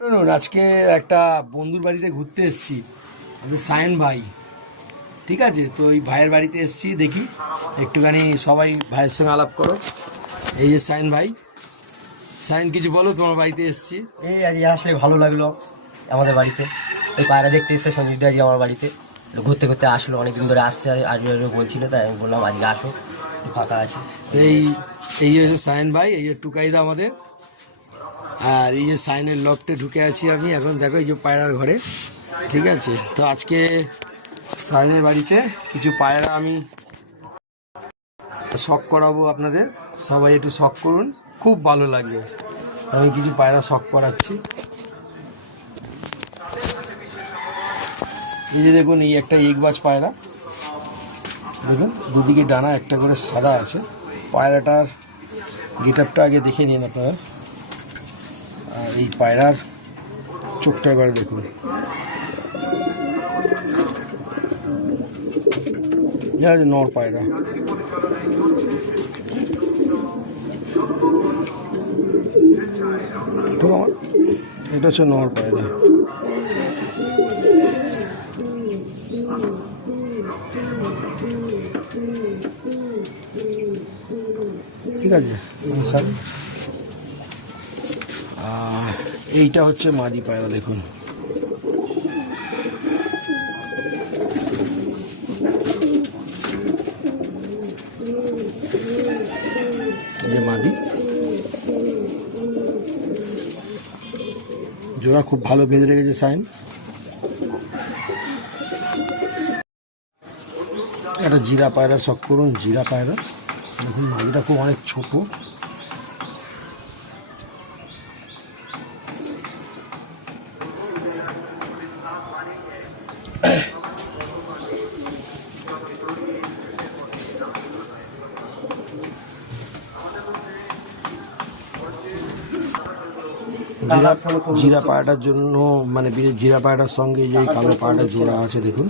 শুনুন, আজকে একটা বন্ধুর বাড়িতে ঘুরতে এসেছি, আমাদের সায়ন ভাই। ঠিক আছে, তো ওই ভাইয়ের বাড়িতে এসেছি, দেখি একটুখানি সবাই ভাইয়ের সঙ্গে আলাপ করো। এই যে সায়ন ভাই, সায়ন কিছু বলো, তোমার বাড়িতে এসেছি। এই আজকে আসলে ভালো লাগলো আমাদের বাড়িতে। ওই পায়রা দেখতে এসছে সঞ্জীব দা আজকে আমার বাড়িতে ঘুরতে ঘুরতে আসলো, অনেকদিন ধরে আসছে, আসবে আসবে বলছিল, তাই আমি বললাম আজকে আসো, একটু ফাঁকা আছে। এই এই হচ্ছে সায়ন ভাই, এই যে টুকাইদা আমাদের। আর এই যে সায়নের লফটে ঢুকে আছি আমি এখন, দেখো এই যে পায়রার ঘরে। ঠিক আছে, তো আজকে সায়নের বাড়িতে কিছু পায়রা আমি শখ করাবো আপনাদের, সবাই একটু শখ করুন, খুব ভালো লাগবে। আমি কিছু পায়রা শখ করাচ্ছি। এই যে দেখুন, এই একটা এগবাজ পায়রা, দেখুন দুদিকে ডানা একটা করে সাদা আছে। পায়রাটার গেট আপটা আগে দেখে নিন আপনারা। আর এই পায়রার চোখটা এবার দেখুন, নর পায়রা। ঠিক আমার, এটা হচ্ছে নর পায়রা। ঠিক আছে স্যার, এইটা হচ্ছে মাদি পায়রা, দেখুন। যে মাদি জোড়া খুব ভালো বেঁধে রেখেছে সাইন। একটা জিরা পায়রা শখ করুন, জিরা পায়রা দেখুন, মাদিটা খুব অনেক ছোট। জিরা পায়রাটার জন্য মানে জিরা পায়রাটার সঙ্গে যে কালো পায়রাটা জোড়া আছে, দেখুন।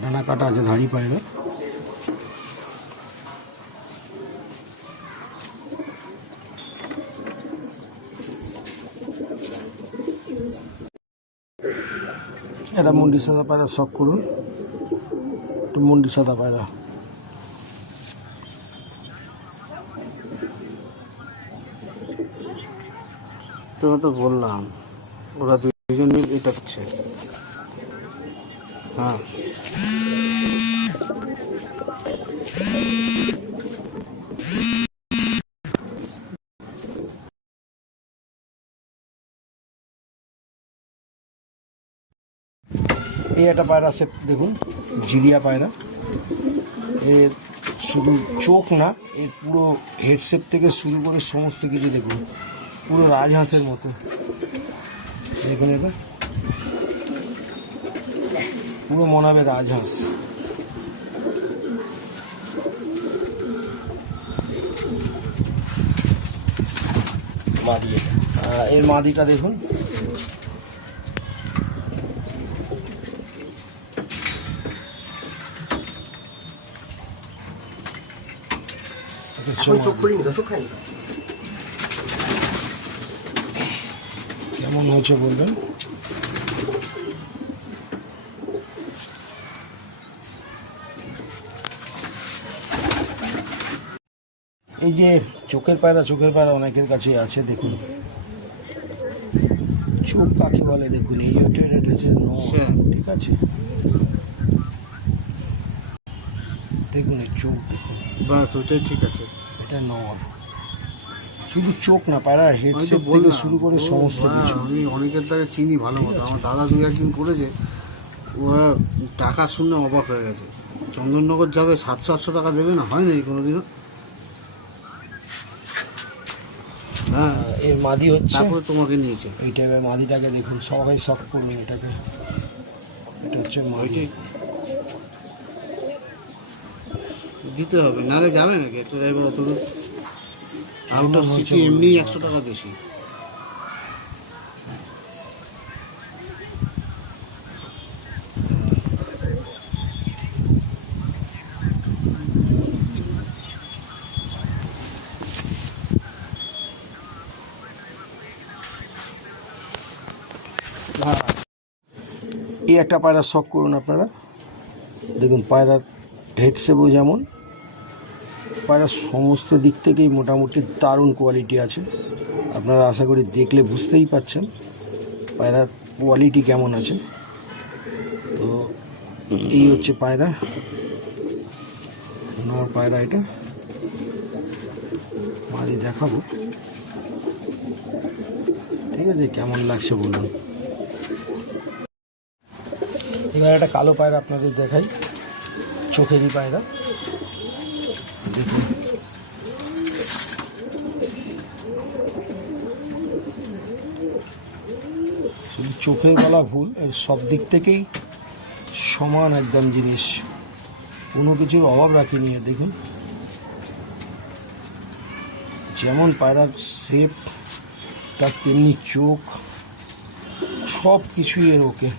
ডানা কাটা আছে, ধাড়ি পায়রা। এটা মুন্ডি সাদা পায়রা শখ করুন, একটু মুন্ডি সাদা পায়রা। তোরা তো বললাম ওরা দুজন মিল এটা করছে। হ্যাঁ, এই একটা পায়রা আছে দেখুন, জিরিয়া পায়রা। এর শুধু চোখ না, এর পুরো হেডশেপ থেকে শুরু করে সমস্ত কিছু দেখুন, পুরো রাজহাঁসের মতো। দেখুন এটা পুরো মনে হবে রাজহাঁস। এর মাদিটা দেখুন, কেমন হয়েছে বলবেন। এই যে চোখের পায়রা, চোখের পায়রা অনেকের কাছে আছে, দেখুন চোখ পাখি বলে, দেখুন এই হচ্ছে নর। ঠিক আছে, দেখুন এই চোখ দেখুন, বাস ওইটাই ঠিক আছে। এটা নর, শুধু চোখ না, পায়রা হেডসেট থেকে শুরু করে সমস্ত কিছু। আমি অনেকের দ্বারা চিনি ভালো মতো, আমার দাদা দুই একদিন করেছে, ওরা টাকা শুনে অবাক হয়ে গেছে। চন্দননগর যাবে 700-800 টাকা দেবে না, হয় না কোনোদিনও। হ্যাঁ, এর মাদি হচ্ছে, তারপরে তোমাকে নিয়েছে এই টাইপের মাদিটাকে দেখুন, সবাই শখ করুন এটাকে। এটা হচ্ছে মাদি। দিতে হবে, নাহলে যাবে নাকি একটা ড্রাইভার অত আউট অফ সিটি এমনি 100 টাকা বেশি। এই একটা পায়রার শখ করুন আপনারা, দেখুন পায়রার হেড শেপও যেমন, পায়রার সমস্ত দিক থেকেই মোটামুটি দারুণ কোয়ালিটি আছে। আপনারা আশা করি দেখলে বুঝতেই পাচ্ছেন পায়রার কোয়ালিটি কেমন আছে। তো এই হচ্ছে পায়রা, নর পায়রা, এটা মাদি দেখাবো, ঠিক আছে? কেমন লাগছে বলুন। এবার একটা কালো পায়রা আপনাদের দেখাই, চোখেরই পায়রা, দেখুন শুধু চোখের বলা ভুল, এর সব দিক থেকেই সমান একদম জিনিস, কোনো কিছুর অভাব রাখিনি। দেখুন যেমন পায়রার শেপ তার তেমনি চোখ, সব কিছুই এর ওকে।